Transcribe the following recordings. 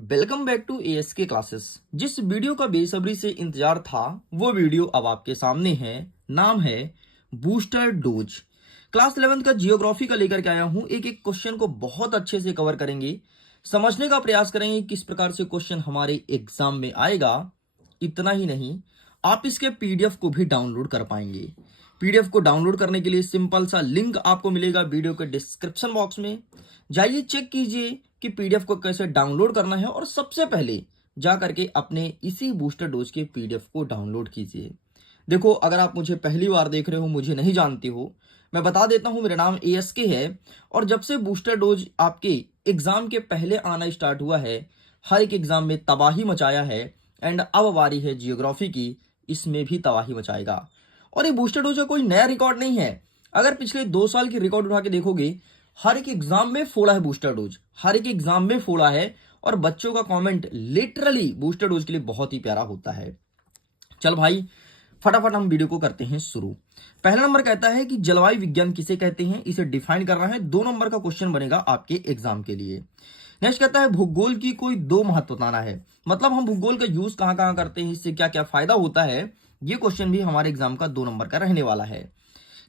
Welcome back to ASK classes. जिस वीडियो का बेसब्री से इंतजार था वो वीडियो अब आपके सामने है। नाम है बूस्टर डोज। क्लास 11 का जियोग्राफी का लेकर के आया हूं। एक एक क्वेश्चन को बहुत अच्छे से कवर करेंगे, समझने का प्रयास करेंगे किस प्रकार से क्वेश्चन हमारे एग्जाम में आएगा। इतना ही नहीं, आप इसके पीडीएफ को भी डाउनलोड कर पाएंगे। पीडीएफ को डाउनलोड करने के लिए सिंपल सा लिंक आपको मिलेगा वीडियो के डिस्क्रिप्शन बॉक्स में। जाइए, चेक कीजिए कि पीडीएफ को कैसे डाउनलोड करना है और सबसे पहले जा करके अपने इसी बूस्टर डोज के पीडीएफ को डाउनलोड कीजिए। देखो, अगर आप मुझे पहली बार देख रहे हो, मुझे नहीं जानते हो, मैं बता देता हूं, मेरा नाम एएसके है। और जब से बूस्टर डोज आपके एग्जाम के पहले आना स्टार्ट हुआ है, हर एक एग्जाम में तबाही मचाया है। एंड अब बारी है जियोग्राफी की, इसमें भी तबाही मचाएगा। और ये बूस्टर डोज का कोई नया रिकॉर्ड नहीं है। अगर पिछले 2 साल की रिकॉर्ड उठा के देखोगे, हर एक एग्जाम में फोड़ा है बूस्टर डोज, हर एक एग्जाम में फोड़ा है। और बच्चों का कमेंट लिटरली बूस्टर डोज के लिए बहुत ही प्यारा होता है। चल भाई, फटाफट हम वीडियो को करते हैं शुरू। पहला नंबर कहता है कि जलवायु विज्ञान किसे कहते हैं, इसे डिफाइन करना है। 2 नंबर का क्वेश्चन बनेगा आपके एग्जाम के लिए। नेक्स्ट कहता है भूगोल की कोई 2 महत्व बताना है। मतलब हम भूगोल का यूज कहां कहां करते हैं, इससे क्या क्या फायदा होता है। ये क्वेश्चन भी हमारे एग्जाम का 2 नंबर का रहने वाला है।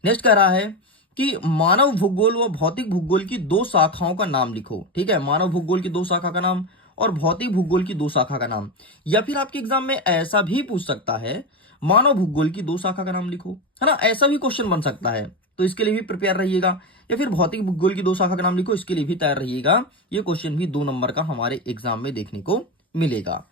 नेक्स्ट कह रहा है कि मानव भूगोल व भौतिक भूगोल की 2 शाखाओं का नाम लिखो। ठीक है, मानव भूगोल की 2 शाखा का नाम और भौतिक भूगोल की 2 शाखा का नाम। या फिर आपके एग्जाम में ऐसा भी पूछ सकता है, मानव भूगोल की 2 शाखा का नाम लिखो, है ना। ऐसा भी क्वेश्चन बन सकता है, तो इसके लिए भी प्रिपेयर रहिएगा। या फिर भौतिक भूगोल की 2 शाखा का नाम लिखो, इसके लिए भी तैयार रहिएगा। ये क्वेश्चन भी 2 नंबर का हमारे एग्जाम में देखने को मिलेगा।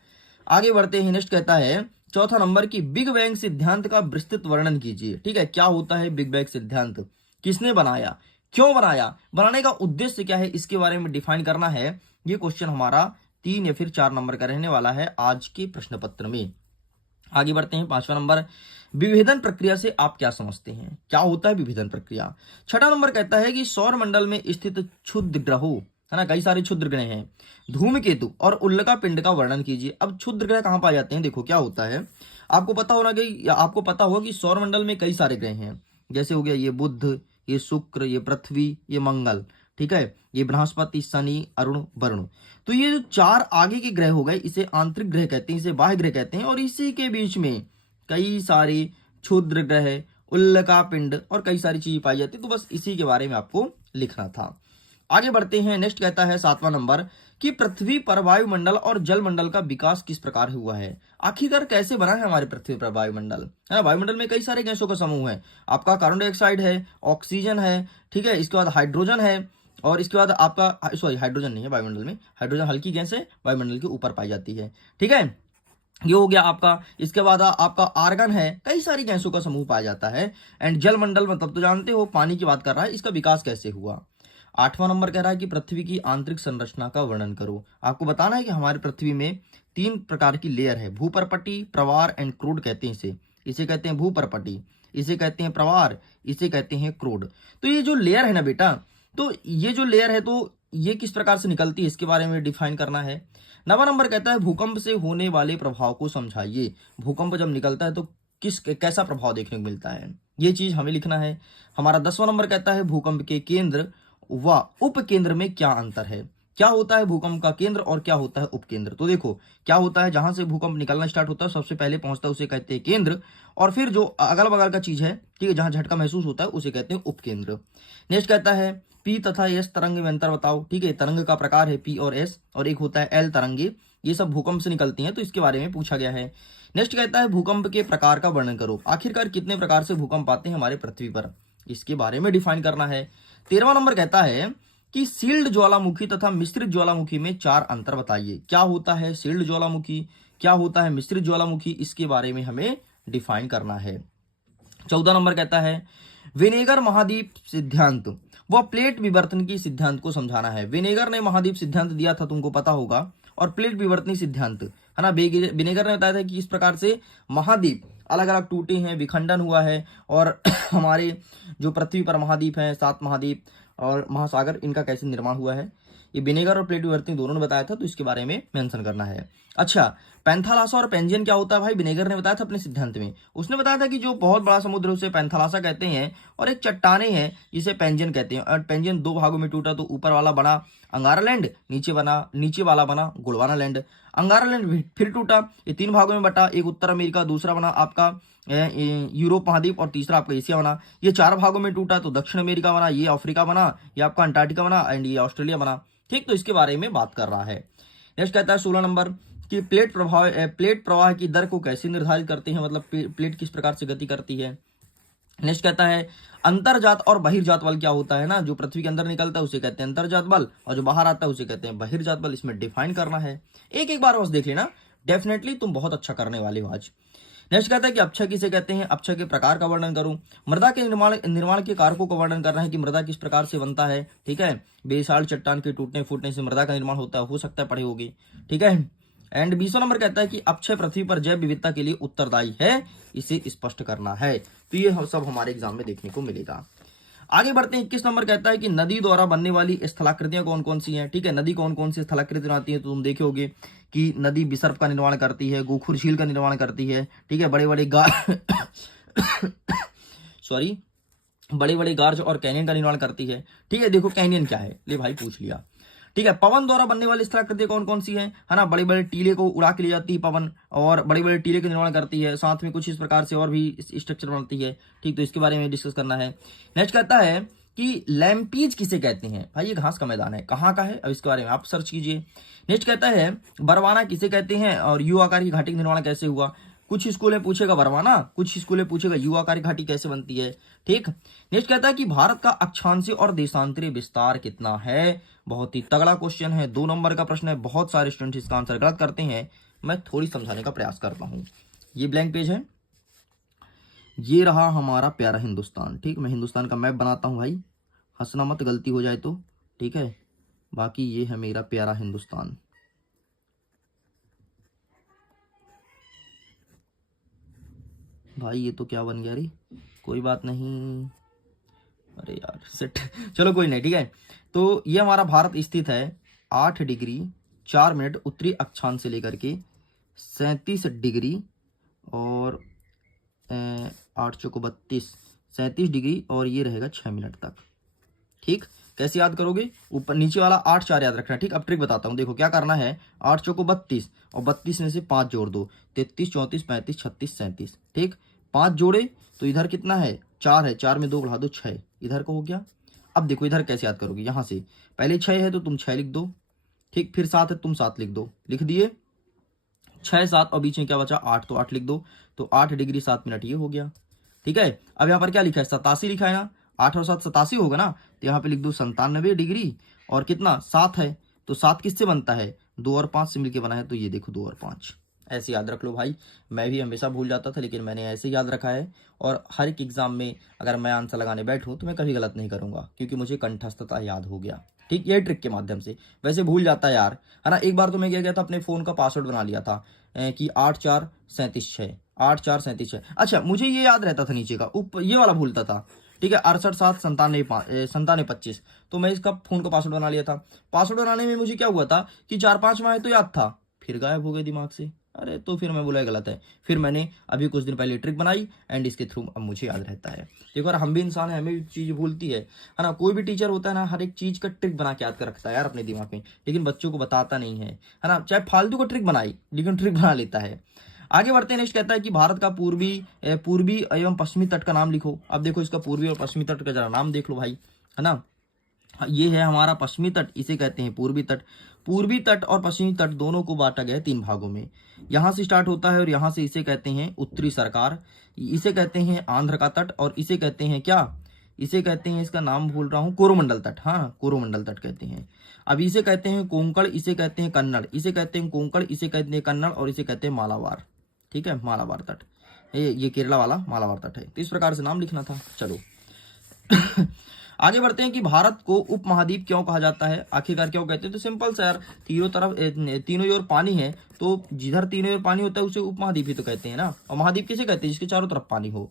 आगे बढ़ते हैं। नेक्स्ट कहता है चौथा नंबर की बिग बैंग सिद्धांत का विस्तृत वर्णन कीजिए। ठीक है, क्या होता है बिग बैंग सिद्धांत, किसने बनाया, क्यों बनाया, बनाने का उद्देश्य क्या है, इसके बारे में डिफाइन करना है। ये क्वेश्चन हमारा 3 या फिर 4 नंबर का रहने वाला है आज के प्रश्न पत्र में। आगे बढ़ते हैं। 5वां नंबर, विभेदन प्रक्रिया से आप क्या समझते हैं, क्या होता है विभेदन प्रक्रिया। 6वां नंबर कहता है कि सौर मंडल में स्थित क्षुद्र ग्रहों, है ना, कई सारे क्षुद्र ग्रह हैं, धूमकेतु और उल्का पिंड का वर्णन कीजिए। अब क्षुद्र ग्रह कहां पाए जाते हैं, देखो क्या होता है। आपको पता होगा कि सौर मंडल में कई सारे ग्रह हैं। जैसे हो गया ये बुध, ये शुक्र, ये पृथ्वी, ये मंगल, ठीक है, ये बृहस्पति, शनि, अरुण, वरुण। तो ये जो 4 आगे के ग्रह हो गए, इसे आंतरिक ग्रह कहते हैं, इसे बाह्य ग्रह कहते हैं। और इसी के बीच में कई सारे क्षुद्र ग्रह, उल्का पिंड और कई सारी चीजें पाई जाती है। तो बस इसी के बारे में आपको लिखना था। आगे बढ़ते हैं। नेक्स्ट कहता है 7वां नंबर कि पृथ्वी पर वायुमंडल और जलमंडल का विकास किस प्रकार हुआ है। आखिरकार कैसे बना है हमारे पृथ्वी पर वायुमंडल, है ना। वायुमंडल में कई सारे गैसों का समूह है। आपका कार्बन डाइऑक्साइड है, ऑक्सीजन है, ठीक है, इसके बाद हाइड्रोजन है, और इसके बाद आपका सॉरी हाइड्रोजन नहीं है वायुमंडल में, हाइड्रोजन हल्की गैस है, वायुमंडल के ऊपर पाई जाती है। ठीक है, ये हो गया आपका। इसके बाद आपका आर्गन है, कई सारी गैसों का समूह पाया जाता है। एंड जलमंडल मतलब तो जानते हो पानी की बात कर रहा है, इसका विकास कैसे हुआ। 8वां नंबर कह रहा है कि पृथ्वी की आंतरिक संरचना का वर्णन करो। आपको बताना है कि हमारी पृथ्वी में 3 प्रकार की लेयर है, भूपरपटी, प्रवार एंड क्रूड कहते हैं इसे। इसे कहते हैं भूपरपटी, इसे कहते हैं प्रवार, इसे कहते हैं क्रूड। तो ये जो लेयर है ना बेटा, तो ये जो लेयर है, तो ये किस प्रकार से निकलती है, इसके बारे में डिफाइन करना है। 9वां नंबर कहता है भूकंप से होने वाले प्रभाव को समझाइए। भूकंप जब निकलता है तो कैसा प्रभाव देखने को मिलता है, ये चीज हमें लिखना है। हमारा 10वां नंबर कहता है भूकंप के केंद्र व उपकेंद्र में क्या अंतर है। क्या होता है भूकंप का केंद्र और क्या होता है उपकेंद्र। तो देखो क्या होता है, जहां से भूकंप निकलना स्टार्ट होता है सबसे पहले पहुंचता है उसे कहते हैं केंद्र, और फिर जो अगल बगल का चीज है, ठीक है, जहां झटका महसूस होता है उसे कहते हैं उपकेंद्र। नेक्स्ट कहता है पी तथा एस तरंग में अंतर बताओ। ठीक है, तरंग का प्रकार है पी और एस, और एक होता है एल तरंगे, ये सब भूकंप से निकलती हैं, तो इसके बारे में पूछा गया है। नेक्स्ट कहता है भूकंप के प्रकार का वर्णन करो। आखिरकार कितने प्रकार से भूकंप आते हैं हमारे पृथ्वी पर, इसके बारे में डिफाइन करना है। 13वां नंबर कहता है कि सील्ड ज्वालामुखी तथा मिश्रित ज्वालामुखी में 4 अंतर बताइए। क्या होता है सील्ड ज्वालामुखी, क्या होता है मिश्रित ज्वालामुखी, इसके बारे में हमें डिफाइन करना है। 14 नंबर कहता है विनेगर महाद्वीप सिद्धांत व प्लेट विवर्तन की सिद्धांत को समझाना है। विनेगर ने महाद्वीप सिद्धांत दिया था, तुमको पता होगा, और प्लेट विवर्तनी सिद्धांत, है ना। विनेगर ने बताया था कि इस प्रकार से महाद्वीप अलग अलग टूटे हैं, विखंडन हुआ है, और हमारे जो पृथ्वी पर महाद्वीप हैं, 7 महाद्वीप और महासागर, इनका कैसे निर्माण हुआ है। ये विनेगर और प्लेटो बर्तनी दोनों ने बताया था, तो इसके बारे में मेंशन करना है। अच्छा, पैंथालासा और पेंजियन क्या होता है भाई? विनेगर ने बताया था अपने सिद्धांत में। उसने बताया था कि जो बहुत बड़ा समुद्र है उसे पैंथालासा कहते हैं, और एक चट्टाने हैं जिसे पेंजियन कहते हैं। और पेंजियन दो भागों में टूटा, तो ऊपर वाला बना अंगारा लैंड, नीचे वाला बना गोंडवाना लैंड। अंगारा लैंड फिर टूटा, ये 3 भागों में बटा, एक उत्तर अमेरिका, दूसरा बना आपका यूरोप महाद्वीप, और तीसरा आपका एशिया बना। ये 4 भागों में टूटा, तो दक्षिण अमेरिका बना, ये अफ्रीका बना, ये आपका अंटार्कटिका बना, एंड ये ऑस्ट्रेलिया बना। ठीक, तो इसके बारे में बात कर रहा है। नेक्स्ट कहता है 16 नंबर कि प्लेट प्रवाह की दर को कैसे निर्धारित करते हैं, मतलब प्लेट किस प्रकार से गति करती है। नेक्स्ट कहता है अंतर्जात और बहिर्जात बल क्या होता है ना, जो पृथ्वी के अंदर निकलता है उसे कहते हैं अंतर्जात बल, और जो बाहर आता है उसे कहते हैं बहिर्जात बल। इसमें डिफाइन करना है, एक बार बस देख लेना, डेफिनेटली तुम बहुत अच्छा करने वाले हो आज। नेक्स्ट कहता है कि अक्षय किसे कहते हैं, अक्षय के प्रकार का वर्णन करूं। मृदा के निर्माण के कारकों का वर्णन करना है कि मृदा किस प्रकार से बनता है। ठीक है, बेसाल चट्टान के टूटने फूटने से मृदा का निर्माण होता है, हो सकता है पढ़े होगी। ठीक है, एंड 20वां नंबर कहता है कि अक्षय पृथ्वी पर जैव विविधता के लिए उत्तरदायी है, इसे स्पष्ट करना है। तो ये सब हमारे एग्जाम में देखने को मिलेगा। आगे बढ़ते हैं, 21 नंबर कहता है कि नदी द्वारा बनने वाली स्थलाकृतियां कौन कौन सी हैं। ठीक है, नदी कौन कौन सी स्थलाकृति बनाती है, तो तुम देखोगे कि नदी विसर्प का निर्माण करती है, गोखुर झील का निर्माण करती है। ठीक है, बड़े बड़े बड़े बड़े गार्ज और कैनियन का निर्माण करती है। ठीक है, देखो कैनियन क्या है, ले भाई पूछ लिया। ठीक है, पवन द्वारा बनने वाली स्थलाकृतियां कौन कौन सी है ना, बड़े बड़े टीले को उड़ा के ले जाती है पवन, और बड़े बड़े टीले का निर्माण करती है, साथ में कुछ इस प्रकार से और भी स्ट्रक्चर बनाती है। ठीक, तो इसके बारे में डिस्कस करना है। नेक्स्ट कहता है कि लैम्पीज किसे कहते हैं भाई, ये घास का मैदान है, कहाँ का है, अब इसके बारे में आप सर्च कीजिए। नेक्स्ट कहता है बरवाना किसे कहते हैं, और यू आकार की घाटी का निर्माण कैसे हुआ। कुछ स्कूल में पूछेगा बरवाना, कुछ स्कूल में पूछेगा यू आकार की घाटी कैसे बनती है। ठीक, नेक्स्ट कहता है कि भारत का अक्षांशीय और देशांतरीय विस्तार कितना है। बहुत ही तगड़ा क्वेश्चन है, 2 नंबर का प्रश्न है, बहुत सारे स्टूडेंट इसका आंसर गलत करते हैं, मैं थोड़ी समझाने का प्रयास करता हूं। ये ब्लैंक पेज है, ये रहा हमारा प्यारा हिंदुस्तान। ठीक, मैं हिंदुस्तान का मैप बनाता हूं भाई, हंसना मत गलती हो जाए तो। ठीक है, बाकी ये है मेरा प्यारा हिंदुस्तान। भाई ये तो क्या बन गया रे, कोई बात नहीं, अरे यार सेट, चलो कोई नहीं। ठीक है, तो ये हमारा भारत स्थित है 8 डिग्री 4 मिनट उत्तरी अक्षांश से लेकर के 37 डिग्री और 8 चौको 32 37 डिग्री, और ये रहेगा 6 मिनट तक। ठीक, कैसे याद करोगे, ऊपर नीचे वाला 8 4 याद रखना। ठीक, अब ट्रिक बताता हूँ, देखो क्या करना है, 8 चौको 32 और 32 में से 5 जोड़ दो, 33 34 35 36 37। ठीक, 5 जोड़े तो इधर कितना है, 4 है, 4 में 2 बढ़ा दो 6, इधर का हो गया। अब देखो इधर कैसे याद करोगे, यहाँ से पहले 6 है तो तुम 6 लिख दो। ठीक, फिर 7 है तुम 7 लिख दो, लिख दिए 6 7, और बीच में क्या बचा 8, तो 8 लिख दो, तो 8 डिग्री 7 मिनट ये हो गया। ठीक है, अब यहाँ पर क्या लिखा है, 87 लिखा है ना, 8 और 7 87 होगा ना, तो यहाँ पे लिख दो 97 डिग्री, और कितना 7 है, तो 7 किससे बनता है, 2 और 5 से मिलकर बना है, तो ये देखो 2 और 5, ऐसे याद रख लो भाई। मैं भी हमेशा भूल जाता था, लेकिन मैंने ऐसे याद रखा है, और हर एक एग्जाम में अगर मैं आंसर लगाने बैठूं तो मैं कभी गलत नहीं करूंगा, क्योंकि मुझे कंठस्थता याद हो गया। ठीक, ये ट्रिक के माध्यम से, वैसे भूल जाता है यार, है ना। एक बार तो मैं क्या किया था, अपने फोन का पासवर्ड बना लिया था कि 8 4 37 6, 8 4 37 6। अच्छा, मुझे ये याद रहता था नीचे का, ऊपर ये वाला भूलता था। ठीक है, 68 7 97 25, तो मैं इसका फोन का पासवर्ड बना लिया था। पासवर्ड बनाने में मुझे क्या हुआ था कि 4 5 माह तो याद था, फिर गायब हो गए दिमाग से। अरे तो फिर मैं बोला गलत है, फिर मैंने अभी कुछ दिन पहले ट्रिक बनाई, एंड इसके थ्रू अब मुझे याद रहता है। देखो यार, हम भी इंसान है, हमें भी चीज़ भूलती है ना। कोई भी टीचर होता है ना, हर एक चीज़ का ट्रिक बना के याद कर रखता है यार अपने दिमाग में, लेकिन बच्चों को बताता नहीं है ना। चाहे फालतू का ट्रिक बनाई, लेकिन ट्रिक बना लेता है। आगे बढ़ते हैं, नेक्स्ट कहता है कि भारत का पूर्वी एवं पश्चिमी तट का नाम लिखो। अब देखो इसका पूर्वी और पश्चिमी तट का जरा नाम देख लो भाई, है ना। ये है हमारा पश्चिमी तट, इसे कहते हैं पूर्वी तट। पूर्वी तट और पश्चिमी तट दोनों को बांटा गया है 3 भागों में। यहाँ से स्टार्ट होता है और यहाँ से इसे कहते हैं उत्तरी सरकार, इसे कहते हैं आंध्र का तट, और इसे कहते हैं क्या, इसे कहते हैं, इसका नाम भूल रहा हूँ, कोरोमंडल तट। हाँ, कोरोमंडल तट कहते हैं। अब इसे कहते हैं कोंकण, इसे कहते हैं कन्नड़, इसे कहते हैं कोंकण, इसे कहते हैं कन्नड़, और इसे कहते हैं मालाबार। ठीक है, मालाबार तट, ये केरला वाला मालाबार तट है। तो इस प्रकार से नाम लिखना था। चलो आगे बढ़ते हैं कि भारत को उपमहाद्वीप क्यों कहा जाता है, आखिरकार क्यों कहते हैं। तो सिंपल सा यार, तीनों ओर पानी है, तो जिधर तीनों ओर पानी होता है उसे उपमहाद्वीप ही तो कहते हैं ना। और महाद्वीप किसे कहते हैं, जिसके चारों तरफ पानी हो।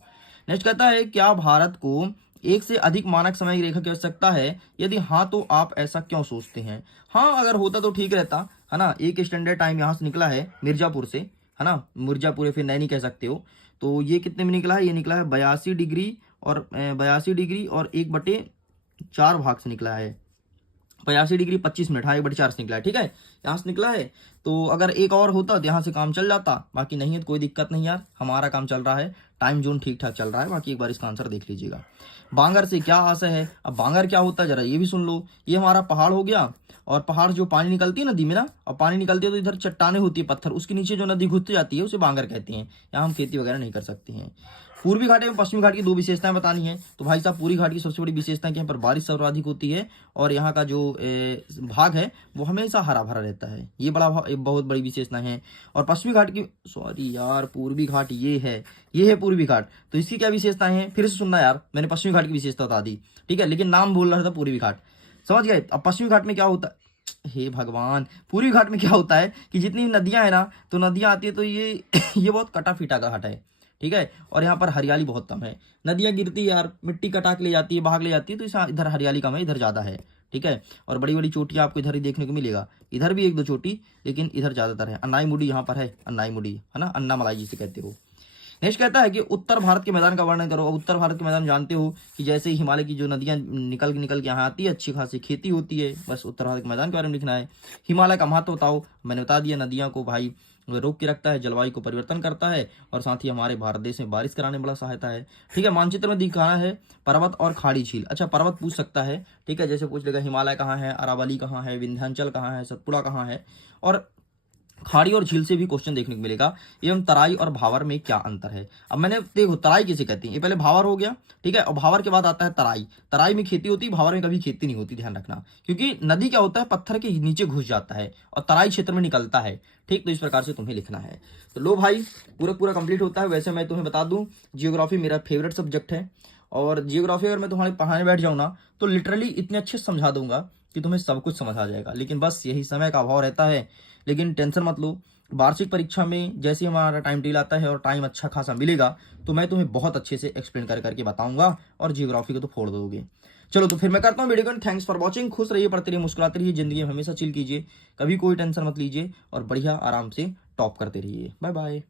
नेक्स्ट कहता है क्या भारत को एक से अधिक मानक समय रेखा की आवश्यकता है? यदि हाँ तो आप ऐसा क्यों सोचते हैं? हाँ अगर होता तो ठीक रहता, है ना। एक स्टैंडर्ड टाइम यहाँ से निकला है मिर्जापुर से, है ना, मिर्जापुर फिर नैनी कह सकते हो। तो ये कितने में निकला है? ये निकला है 82 डिग्री और 82 डिग्री और 1/4 भाग से निकला है। 85 डिग्री 25 मिनट, हाँ 1/4 से निकला है, ठीक है, यहाँ से निकला है। तो अगर एक और होता तो यहाँ से काम चल जाता, बाकी नहीं है तो कोई दिक्कत नहीं यार, हमारा काम चल रहा है, टाइम जोन ठीक ठाक चल रहा है। बाकी एक बार इसका आंसर देख लीजिएगा। बांगर से क्या आशय है? अब बांगर क्या होता है जरा ये भी सुन लो। ये हमारा पहाड़ हो गया, और पहाड़ जो पानी निकलती है नदी में ना, और पानी निकलती है तो इधर चट्टाने होती है, पत्थर, उसके नीचे जो नदी घुस जाती है उसे बांगर कहते हैं। यहाँ हम खेती वगैरह नहीं कर सकते हैं। पूर्वी घाट एवं पश्चिमी घाट की दो विशेषताएं बतानी है। तो भाई साहब पूर्वी घाट की सबसे बड़ी विशेषता कि यहाँ पर बारिश सर्वाधिक होती है, और यहाँ का जो भाग है वो हमेशा हरा भरा रहता है, ये बहुत बड़ी विशेषता है। और पश्चिमी घाट की, सॉरी यार, पूर्वी घाट ये है पूर्वी घाट, तो इसकी क्या विशेषताएं हैं फिर से सुनना यार, मैंने पश्चिमी घाट की विशेषता बता दी, ठीक है, लेकिन नाम बोल रहा था पूर्वी घाट, समझ गए। अब पश्चिमी घाट में क्या होता है, हे भगवान, पूर्वी घाट में क्या होता है कि जितनी नदियां है ना, तो नदियां आती है तो ये ये बहुत कटा फीटा घाट है, ठीक है, और यहाँ पर हरियाली बहुत कम है। नदियां गिरती है यार, मिट्टी कटा के ले जाती है, भाग ले जाती है, तो इधर हरियाली कम है, इधर ज्यादा है, ठीक है। और बड़ी बड़ी चोटियां आपको इधर ही देखने को मिलेगा, इधर भी एक दो चोटी, लेकिन इधर ज्यादातर है। अन्नाई मुडी यहाँ पर है, अन्नाई मुडी, है ना, अन्ना मलाई जिसे कहते हो। नेक्स्ट कहता है कि उत्तर भारत के मैदान का वर्णन करो। अब उत्तर भारत के मैदान जानते हो कि जैसे ही हिमालय की जो नदियां निकल के यहाँ आती है, अच्छी खासी खेती होती है, बस उत्तर भारत के मैदान के बारे में लिखना है। हिमालय का महत्व बताओ, मैंने बता दिया, नदियां को भाई रोक के रखता है, जलवायु को परिवर्तन करता है, और साथ ही हमारे भारत देश में बारिश कराने में बड़ा सहायता है, ठीक है। मानचित्र में दिखाना है पर्वत और खाड़ी झील। अच्छा पर्वत पूछ सकता है, ठीक है, जैसे पूछ लेगा हिमालय कहाँ है, अरावली कहाँ है, विंध्याचल कहाँ है, सतपुड़ा कहाँ है, और खाड़ी और झील से भी क्वेश्चन देखने को मिलेगा। एवं तराई और भावर में क्या अंतर है? अब मैंने देखो तराई किसे कहती है, ये पहले भावर हो गया, ठीक है, और भावर के बाद आता है तराई। तराई में खेती होती है, भावर में कभी खेती नहीं होती, ध्यान रखना, क्योंकि नदी क्या होता है पत्थर के नीचे घुस जाता है और तराई क्षेत्र में निकलता है, ठीक। तो इस प्रकार से तुम्हें लिखना है। तो लो भाई पूरा कंप्लीट होता है। वैसे मैं तुम्हें बता दूं, जियोग्राफी मेरा फेवरेट सब्जेक्ट है, और जियोग्राफी अगर मैं तुम्हारे पढ़ाने बैठ जाऊँ ना, तो लिटरली इतने अच्छे समझा दूंगा कि तुम्हें सब कुछ समझ आ जाएगा, लेकिन बस यही समय का अभाव रहता है। लेकिन टेंशन मत लो, वार्षिक परीक्षा में जैसे हमारा टाइम टेबल आता है और टाइम अच्छा खासा मिलेगा, तो मैं तुम्हें बहुत अच्छे से एक्सप्लेन करके बताऊंगा, और जियोग्राफी को तो फोड़ दोगे। चलो तो फिर मैं करता हूँ वीडियो को। Thanks for watching. खुश रहिए, पढ़ते रहिए, मुस्कुराते रहिए, जिंदगी में हमेशा चिल कीजिए, कभी कोई टेंशन मत लीजिए, और बढ़िया आराम से टॉप करते रहिए। Bye bye.